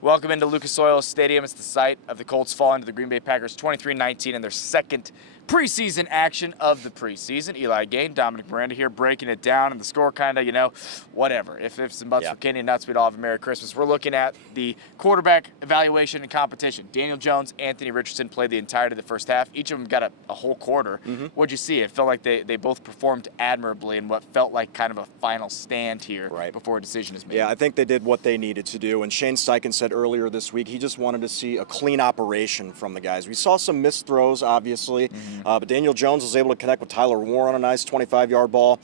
Welcome into Lucas Oil Stadium. It's the site of the Colts falling to the Green Bay Packers 23-19 in their second preseason action of the preseason. Eli Gehn, Dominic Miranda here breaking it down, and the score kind of, whatever. If ifs and buts for Kenny and Nuts, we'd all have a Merry Christmas. We're looking at the quarterback evaluation and competition. Daniel Jones, Anthony Richardson played the entirety of the first half. Each of them got a whole quarter. What'd you see? It felt like they both performed admirably in what felt like kind of a final stand here before a decision is made. Yeah, I think they did what they needed to do. And Shane Steichen said earlier this week he just wanted to see a clean operation from the guys. We saw some missed throws, obviously, but Daniel Jones was able to connect with Tyler Warren on a nice 25-yard ball.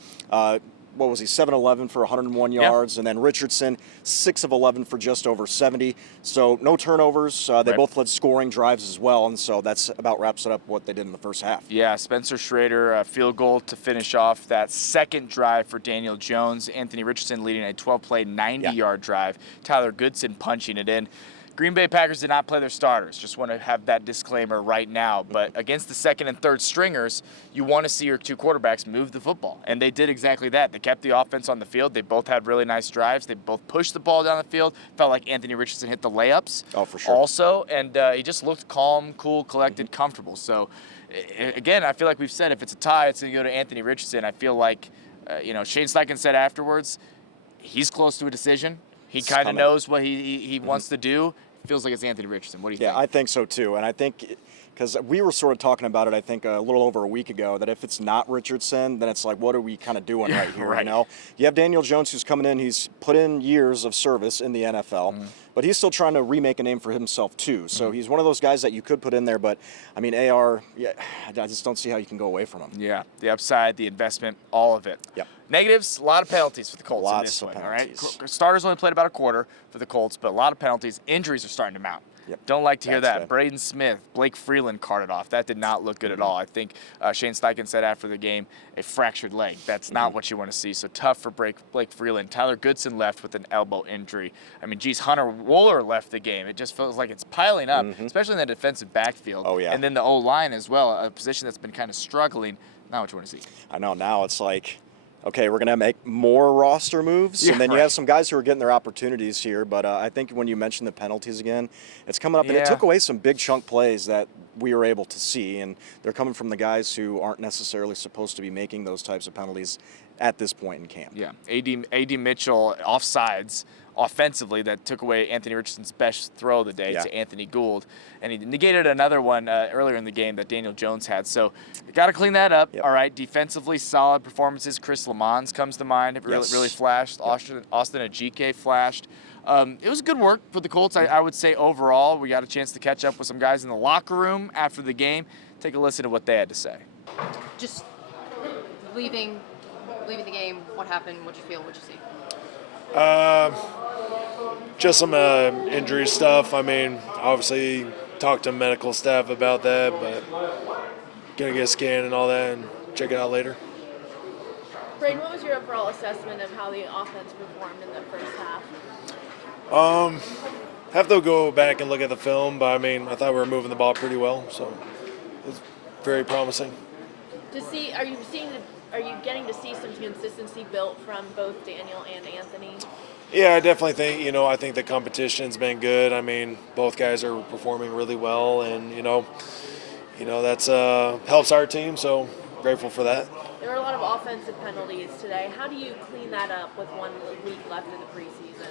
What was he, 7-11 for 101 yards, and then Richardson, 6 of 11 for just over 70. So no turnovers. They both led scoring drives as well, and so that's about wraps it up what they did in the first half. Yeah, Spencer Schrader, field goal to finish off that second drive for Daniel Jones. Anthony Richardson leading a 12-play, 90-yard drive. Tyler Goodson punching it in. Green Bay Packers did not play their starters. Just want to have that disclaimer right now. But against the second and third stringers, you want to see your two quarterbacks move the football. And they did exactly that. They kept the offense on the field. They both had really nice drives. They both pushed the ball down the field. Felt like Anthony Richardson hit the layups. Oh, for sure. Also, and he just looked calm, cool, collected, comfortable. So, again, I feel like we've said if it's a tie, it's going to go to Anthony Richardson. I feel like, Shane Steichen said afterwards, he's close to a decision. He kind of knows what he wants to do. Feels like it's Anthony Richardson. What do you think? Yeah, I think so too. And I think, because we were sort of talking about it, I think, a little over a week ago, that if it's not Richardson, then it's like, what are we kind of doing right here? You have Daniel Jones who's coming in. He's put in years of service in the NFL, but he's still trying to remake a name for himself too. So he's one of those guys that you could put in there, but I mean, AR, I just don't see how you can go away from him. Yeah, the upside, the investment, all of it. Yep. Negatives, a lot of penalties for the Colts in this one, all right? Starters only played about a quarter for the Colts, but a lot of penalties. Injuries are starting to mount. Don't like to hear that. Braden Smith, Blake Freeland carted off. That did not look good at all. I think Shane Steichen said after the game, a fractured leg. That's not what you want to see. So tough for Blake Freeland. Tyler Goodson left with an elbow injury. I mean, geez, Hunter Wooler left the game. It just feels like it's piling up, especially in the defensive backfield. Oh, yeah. And then the O-line as well, a position that's been kind of struggling. Not what you want to see. I know. Now it's like, okay, we're going to make more roster moves, and then you have some guys who are getting their opportunities here, but I think when you mention the penalties again, it's coming up, and it took away some big chunk plays that we were able to see, and they're coming from the guys who aren't necessarily supposed to be making those types of penalties at this point in camp. Yeah, A.D. Mitchell offsides offensively that took away Anthony Richardson's best throw of the day to Anthony Gould, and he negated another one earlier in the game that Daniel Jones had. So you got to clean that up. All right, defensively solid performances. Chris Lamons comes to mind. It really flashed. Austin Ajike flashed. It was good work for the Colts. I would say overall we got a chance to catch up with some guys in the locker room after the game. Take a listen to what they had to say. Just leaving the game, what happened? What'd you feel? What'd you see? Just some injury stuff. I mean, obviously talked to medical staff about that, but gonna get a scan and all that and check it out later. Braden, what was your overall assessment of how the offense performed in the first half? Have to go back and look at the film, but I mean, I thought we were moving the ball pretty well, so it's very promising. Are you getting to see some consistency built from both Daniel and Anthony? Yeah, I definitely think, I think the competition's been good. I mean, both guys are performing really well, and, that's helps our team, so grateful for that. There were a lot of offensive penalties today. How do you clean that up with 1 week left in the preseason?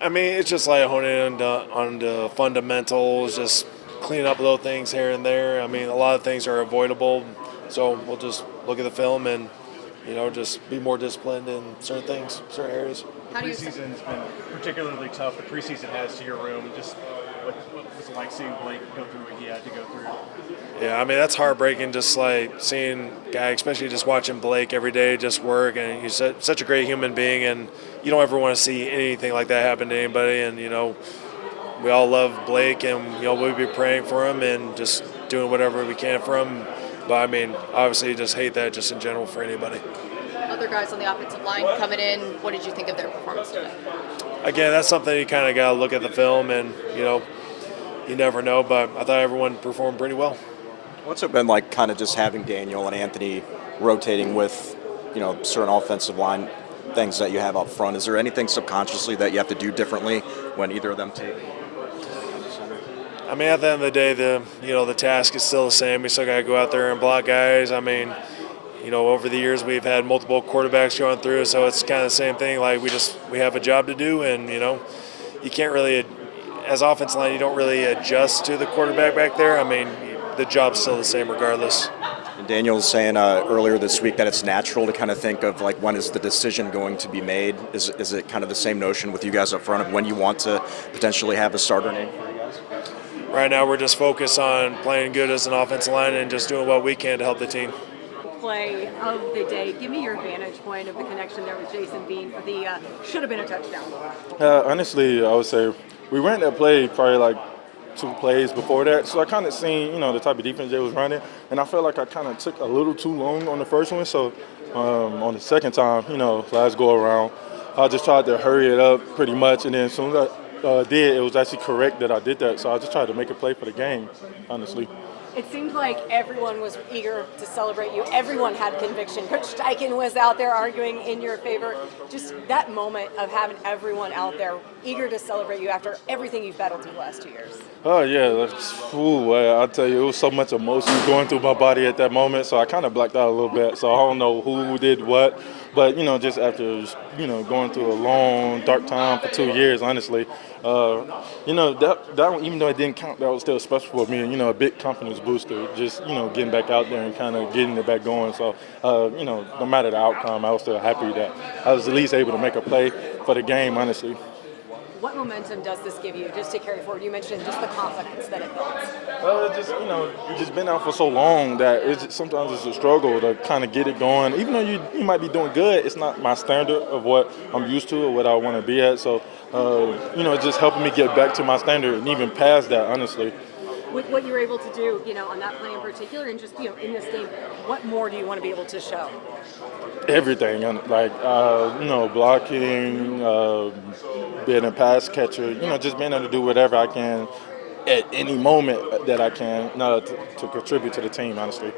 I mean, it's just like honing in on the fundamentals, just cleaning up little things here and there. I mean, a lot of things are avoidable, so we'll just look at the film and, just be more disciplined in certain things, certain areas. The preseason's been particularly tough. The preseason has to your room. Just what was it like seeing Blake go through what he had to go through? Yeah, I mean, that's heartbreaking, just like seeing guy, especially just watching Blake every day just work, and he's such a great human being, and you don't ever want to see anything like that happen to anybody, and, we all love Blake, and, we'll be praying for him and just doing whatever we can for him. But, I mean, obviously just hate that just in general for anybody. Other guys on the offensive line coming in, what did you think of their performance today? Again, that's something you kind of got to look at the film and, you never know, but I thought everyone performed pretty well. What's it been like kind of just having Daniel and Anthony rotating with, certain offensive line things that you have up front? Is there anything subconsciously that you have to do differently when either of them take I mean, at the end of the day, the task is still the same. We still got to go out there and block guys. I mean, over the years we've had multiple quarterbacks going through, so it's kind of the same thing. Like we have a job to do, and you can't really, as offensive line, you don't really adjust to the quarterback back there. I mean, the job's still the same regardless. And Daniel was saying earlier this week that it's natural to kind of think of like when is the decision going to be made? Is it kind of the same notion with you guys up front of when you want to potentially have a starter name for you guys? Right now we're just focused on playing good as an offensive line and just doing what we can to help the team. Play of the day. Give me your vantage point of the connection there with Jason Gehn for the should have been a touchdown. Honestly, I would say we ran that play probably like 2 plays before that, so I kind of seen the type of defense they was running, and I felt like I kind of took a little too long on the first one. So on the second time, last go around, I just tried to hurry it up pretty much, and then as soon as I did, it was actually correct that I did that. So I just tried to make a play for the game, honestly. It seemed like everyone was eager to celebrate you. Everyone had conviction. Coach Steichen was out there arguing in your favor. Just that moment of having everyone out there eager to celebrate you after everything you've battled through the last 2 years. Oh, yeah. I'll tell you, it was so much emotion going through my body at that moment, so I kind of blacked out a little bit. So I don't know who did what. But, just after, going through a long, dark time for 2 years, honestly, that even though it didn't count, that was still special for me. A big confidence booster, just, getting back out there and kind of getting it back going. So, no matter the outcome, I was still happy that I was at least able to make a play for the game, honestly. What momentum does this give you just to carry forward? You mentioned just the confidence that it builds. You've just been out for so long that sometimes it's a struggle to kind of get it going. Even though you might be doing good, it's not my standard of what I'm used to or what I want to be at. So, it's just helping me get back to my standard and even past that, honestly. With what you're able to do, on that play in particular, and just, in this game, what more do you want to be able to show? Everything, like, blocking, being a pass catcher, just being able to do whatever I can at any moment that I can to contribute to the team, honestly.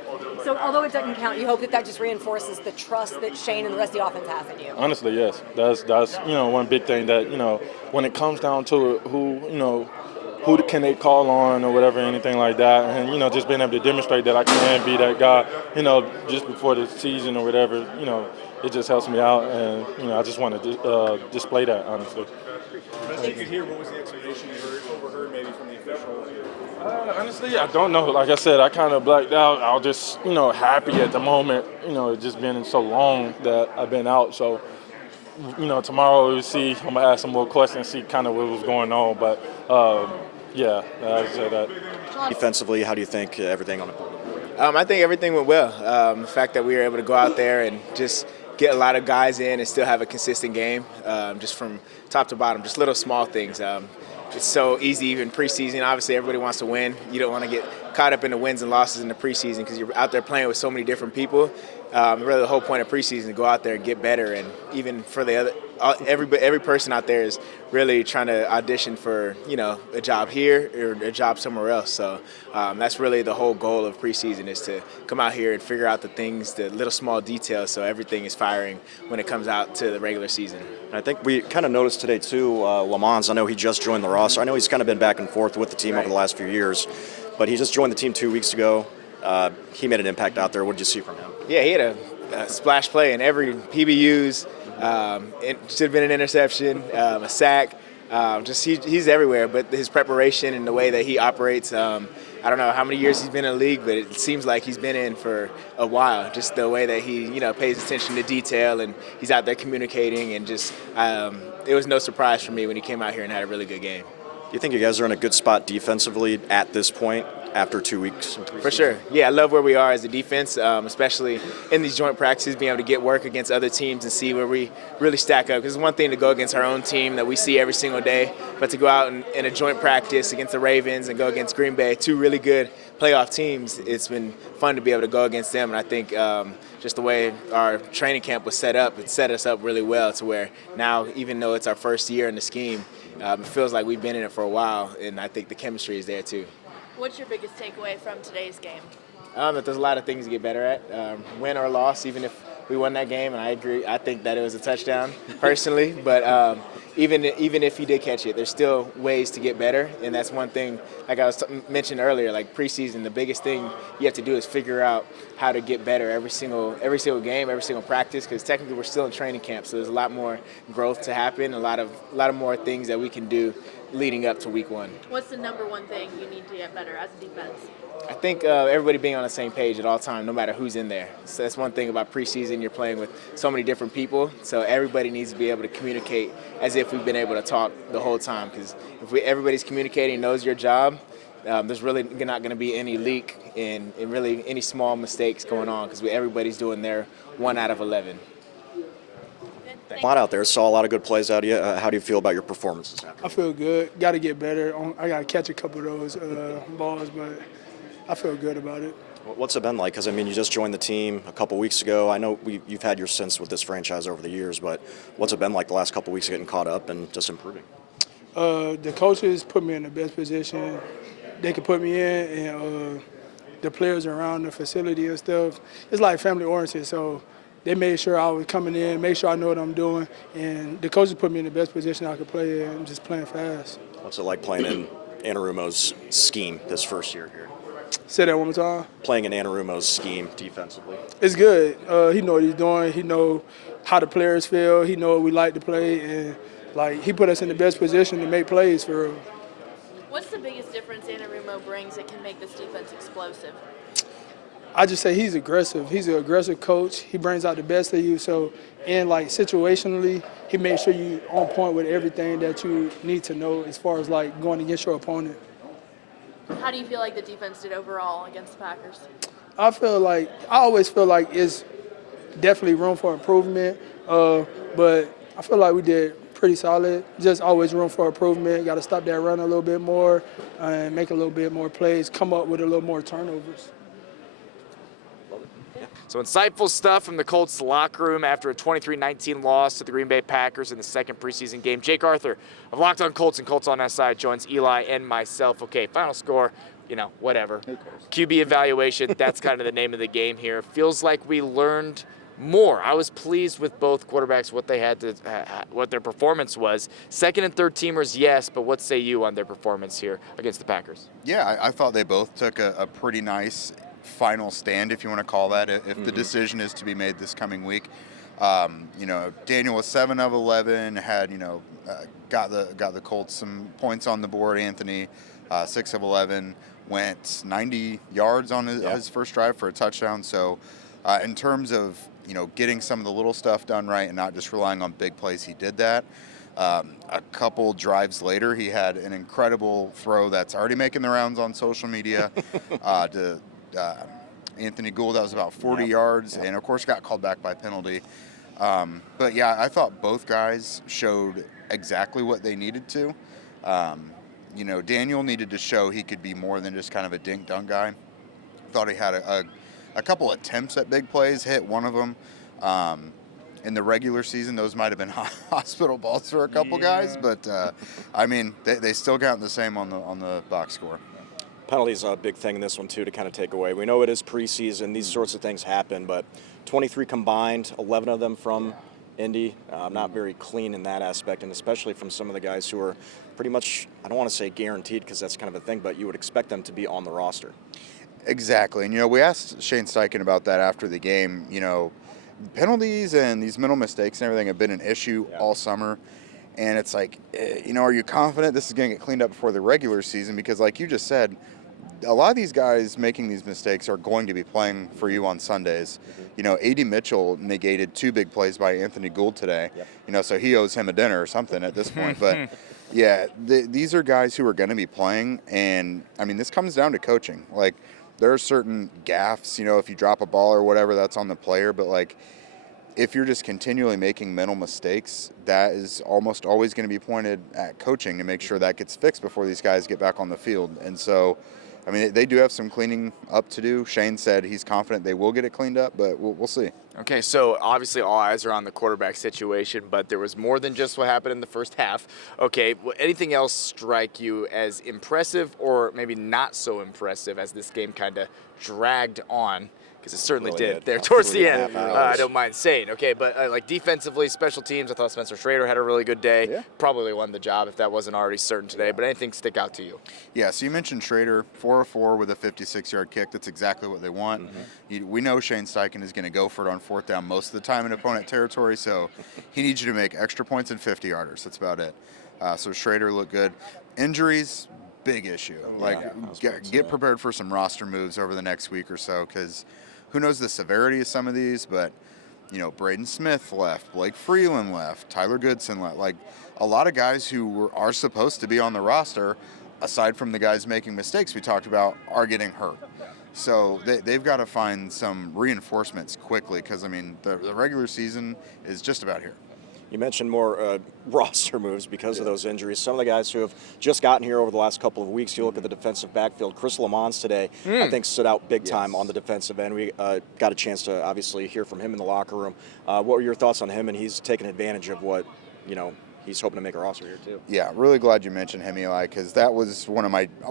So although it doesn't count, you hope that just reinforces the trust that Shane and the rest of the offense has in you? Honestly, yes. That's one big thing that, when it comes down to it, who can they call on or whatever, anything like that. And, just being able to demonstrate that I can be that guy, just before the season or whatever, it just helps me out. And, I just want to display that, honestly. Best you could hear, what was the explanation you overheard maybe from the official? Honestly, I don't know. Like I said, I kind of blacked out. I was just, happy at the moment, it just been so long that I've been out. So, tomorrow we'll see. I'm going to ask some more questions, see kind of what was going on. But, yeah, I would say that. Defensively, how do you think everything on the field? I think everything went well. The fact that we were able to go out there and just get a lot of guys in and still have a consistent game, just from top to bottom, just little small things. It's so easy even preseason. Obviously, everybody wants to win. You don't want to get caught up in the wins and losses in the preseason because you're out there playing with so many different people. Really, the whole point of preseason is to go out there and get better. And even for the other, every person out there is really trying to audition for a job here or a job somewhere else. So that's really the whole goal of preseason is to come out here and figure out the little small details, so everything is firing when it comes out to the regular season. I think we kind of noticed today too, Lamons, I know he just joined the roster. I know he's kind of been back and forth with the team over the last few years, but he just joined the team 2 weeks ago. He made an impact out there. What did you see from him? Yeah, he had a splash play in every PBUs. It should have been an interception, a sack. He's everywhere, but his preparation and the way that he operates, I don't know how many years he's been in the league, but it seems like he's been in for a while. Just the way that he, pays attention to detail and he's out there communicating, and just it was no surprise for me when he came out here and had a really good game. Do you think you guys are in a good spot defensively at this point after 2 weeks? For sure. Yeah, I love where we are as a defense, especially in these joint practices, being able to get work against other teams and see where we really stack up. Because it's one thing to go against our own team that we see every single day, but to go out in a joint practice against the Ravens and go against Green Bay, 2 really good playoff teams, it's been fun to be able to go against them. And I think just the way our training camp was set up, it set us up really well to where now, even though it's our first year in the scheme, it feels like we've been in it for a while, and I think the chemistry is there too. What's your biggest takeaway from today's game? That there's a lot of things to get better at. Win or loss, even if we won that game, and I agree. I think that it was a touchdown personally, but even if he did catch it, there's still ways to get better, and that's one thing. Like I was mentioned earlier, like preseason, the biggest thing you have to do is figure out how to get better every single game, every single practice, because technically we're still in training camp, so there's a lot more growth to happen, a lot of more things that we can do leading up to week 1. What's the number one thing you need to get better as a defense? I think everybody being on the same page at all times, no matter who's in there. So that's one thing about preseason. You're playing with so many different people, so everybody needs to be able to communicate as if we've been able to talk the whole time. Because if everybody's communicating, knows your job, there's really not going to be any leak and really any small mistakes going on because everybody's doing their 1 out of 11. A lot out there. Saw a lot of good plays out of you. How do you feel about your performances? I feel good. Got to get better. I got to catch a couple of those balls, but I feel good about it. What's it been like? Because, I mean, you just joined the team a couple weeks ago. I know you've had your stints with this franchise over the years, but what's it been like the last couple weeks getting caught up and just improving? The coaches put me in the best position they could put me in, and the players around the facility and stuff. It's like family-oriented, so they made sure I was coming in, make sure I know what I'm doing, and the coaches put me in the best position I could play in. I'm just playing fast. What's it like playing in Anarumo's scheme this first year here? Say that one more time. Playing in Anarumo's scheme defensively. It's good. He know what he's doing. He know how the players feel. He know what we like to play, and like he put us in the best position to make plays for real. What's the biggest difference Anarumo brings that can make this defense explosive? I just say he's aggressive. He's an aggressive coach. He brings out the best of you. So, and like situationally, he makes sure you on point with everything that you need to know as far as like going against your opponent. How do you feel like the defense did overall against the Packers? I always feel like it's definitely room for improvement, but I feel like we did pretty solid. Just always room for improvement. Got to stop that run a little bit more and make a little bit more plays, come up with a little more turnovers. So insightful stuff from the Colts locker room after a 23-19 loss to the Green Bay Packers in the second preseason game. Jake Arthur of Locked On Colts and Colts on SI joins Eli and myself. Okay, final score, whatever. QB evaluation, that's kind of the name of the game here. Feels like we learned more. I was pleased with both quarterbacks, what their performance was. Second and third teamers, yes, but what say you on their performance here against the Packers? Yeah, I thought they both took a pretty nice final stand, if you want to call that, if the decision is to be made this coming week. Daniel was 7 of 11, had got the Colts some points on the board. Anthony 6 of 11, went 90 yards on his first drive for a touchdown. So in terms of getting some of the little stuff done right and not just relying on big plays, he did that. A couple drives later, he had an incredible throw that's already making the rounds on social media to Anthony Gould. That was about 40 yards, and of course got called back by penalty. But yeah, I thought both guys showed exactly what they needed to. Daniel needed to show he could be more than just kind of a dink-dunk guy. Thought he had a couple attempts at big plays, hit one of them. In the regular season, those might have been hospital balls for a couple guys, but they still count the same on the box score. Penalties are a big thing in this one, too, to kind of take away. We know it is preseason. These sorts of things happen, but 23 combined, 11 of them from Indy. Not very clean in that aspect, and especially from some of the guys who are pretty much, I don't want to say guaranteed because that's kind of a thing, but you would expect them to be on the roster. Exactly. And, we asked Shane Steichen about that after the game. Penalties and these mental mistakes and everything have been an issue all summer. And it's like, are you confident this is going to get cleaned up before the regular season? Because like you just said, a lot of these guys making these mistakes are going to be playing for you on Sundays. A.D. Mitchell negated 2 big plays by Anthony Gould today. So he owes him a dinner or something at this point. But, yeah, these are guys who are going to be playing. And, this comes down to coaching. Like, there are certain gaffes, if you drop a ball or whatever, that's on the player. But, like, if you're just continually making mental mistakes, that is almost always going to be pointed at coaching to make sure that gets fixed before these guys get back on the field. And so, they do have some cleaning up to do. Shane said he's confident they will get it cleaned up, but we'll see. Okay, so obviously all eyes are on the quarterback situation, but there was more than just what happened in the first half. Okay, anything else strike you as impressive or maybe not so impressive as this game kind of dragged on? because it certainly Really did did. there About towards the 3.5 end. hours. I don't mind saying. Okay, but like defensively, special teams, I thought Spencer Schrader had a really good day. Yeah. Probably won the job if that wasn't already certain today. But anything stick out to you? Yeah, so you mentioned Schrader, 4 of 4 with a 56-yard kick. That's exactly what they want. We know Shane Steichen is going to go for it on 4th down most of the time in opponent territory, so he needs you to make extra points and 50-yarders. That's about it. So Schrader looked good. Injuries, big issue. Get prepared for some roster moves over the next week or so, because who knows the severity of some of these, but Braden Smith left, Blake Freeland left, Tyler Goodson left. Like, a lot of guys who are supposed to be on the roster, aside from the guys making mistakes we talked about, are getting hurt. So they've got to find some reinforcements quickly, because, the regular season is just about here. You mentioned more roster moves because of those injuries. Some of the guys who have just gotten here over the last couple of weeks, you look at the defensive backfield. Chris Lamons today, I think, stood out big time on the defensive end. We got a chance to obviously hear from him in the locker room. What were your thoughts on him? And he's taken advantage of what, he's hoping to make a roster here too. Yeah, really glad you mentioned him, Eli, because that was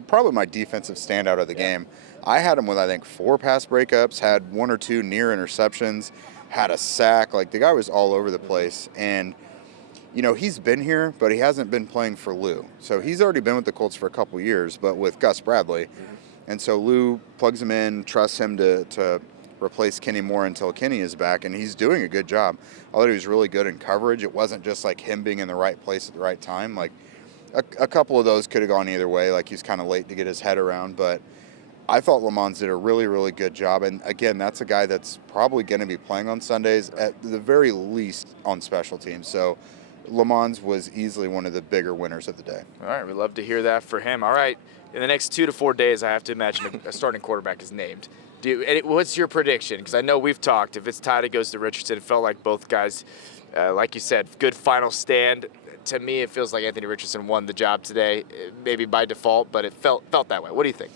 probably my defensive standout of the game. I had him with, I think, 4 pass breakups, had 1 or 2 near interceptions, had a sack. Like, the guy was all over the place. And, he's been here, but he hasn't been playing for Lou. So he's already been with the Colts for a couple years, but with Gus Bradley. And so Lou plugs him in, trusts him to replace Kenny Moore until Kenny is back, and he's doing a good job. I thought he was really good in coverage. It wasn't just like him being in the right place at the right time. Like, a couple of those could have gone either way. Like, he was kind of late to get his head around, but I thought Lamons did a really, really good job. And again, that's a guy that's probably going to be playing on Sundays, at the very least on special teams. So Lamons was easily one of the bigger winners of the day. All right, we love to hear that for him. All right, in the next 2 to 4 days, I have to imagine a starting quarterback is named. What's your prediction? Because I know we've talked. If it's tied, it goes to Richardson. It felt like both guys, like you said, good final stand. To me, it feels like Anthony Richardson won the job today, maybe by default, but it felt that way. What do you think?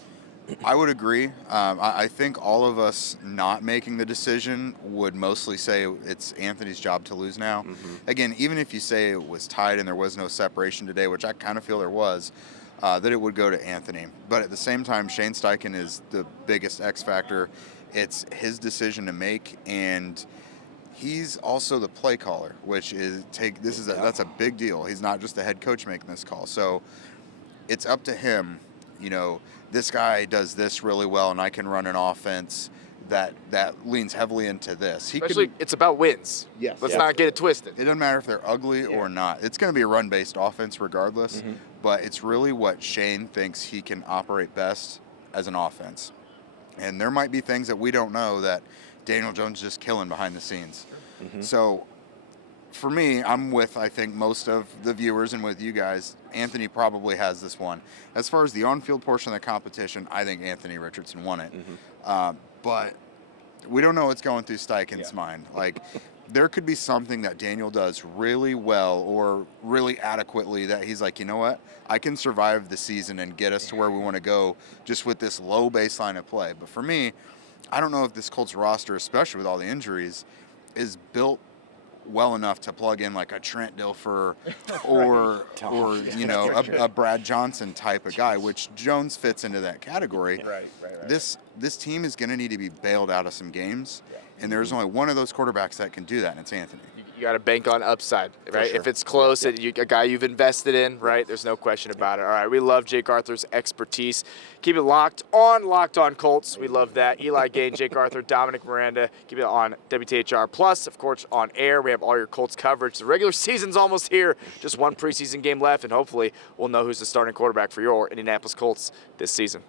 I would agree. I think all of us not making the decision would mostly say it's Anthony's job to lose now. Again, even if you say it was tied and there was no separation today, which I kind of feel there was, that it would go to Anthony. But at the same time, Shane Steichen is the biggest X factor. It's his decision to make, and he's also the play caller, which is that's a big deal. He's not just the head coach making this call. So it's up to him. This guy does this really well, and I can run an offense that leans heavily into this. It's about wins. Yes. Let's not get it twisted. It doesn't matter if they're ugly or not. It's going to be a run-based offense regardless, but it's really what Shane thinks he can operate best as an offense. And there might be things that we don't know that Daniel Jones is just killing behind the scenes. So for me, I'm with, I think, most of the viewers and with you guys. Anthony probably has this one. As far as the on-field portion of the competition, I think Anthony Richardson won it. But we don't know what's going through Steichen's mind. Like, there could be something that Daniel does really well or really adequately that he's like, you know what? I can survive the season and get us to where we want to go just with this low baseline of play. But for me, I don't know if this Colts roster, especially with all the injuries, is built well enough to plug in like a Trent Dilfer or a Brad Johnson type of guy, which Jones fits into that category. Right. This team is going to need to be bailed out of some games, and there's only one of those quarterbacks that can do that, and it's Anthony. You got to bank on upside, right? Sure. If it's close, a guy you've invested in, right? There's no question about it. All right, we love Jake Arthur's expertise. Keep it Locked On Colts. We love that. Eli Gehn, Jake Arthur, Dominic Miranda. Keep it on WTHR Plus, of course, on air. We have all your Colts coverage. The regular season's almost here. Just one preseason game left, and hopefully we'll know who's the starting quarterback for your Indianapolis Colts this season.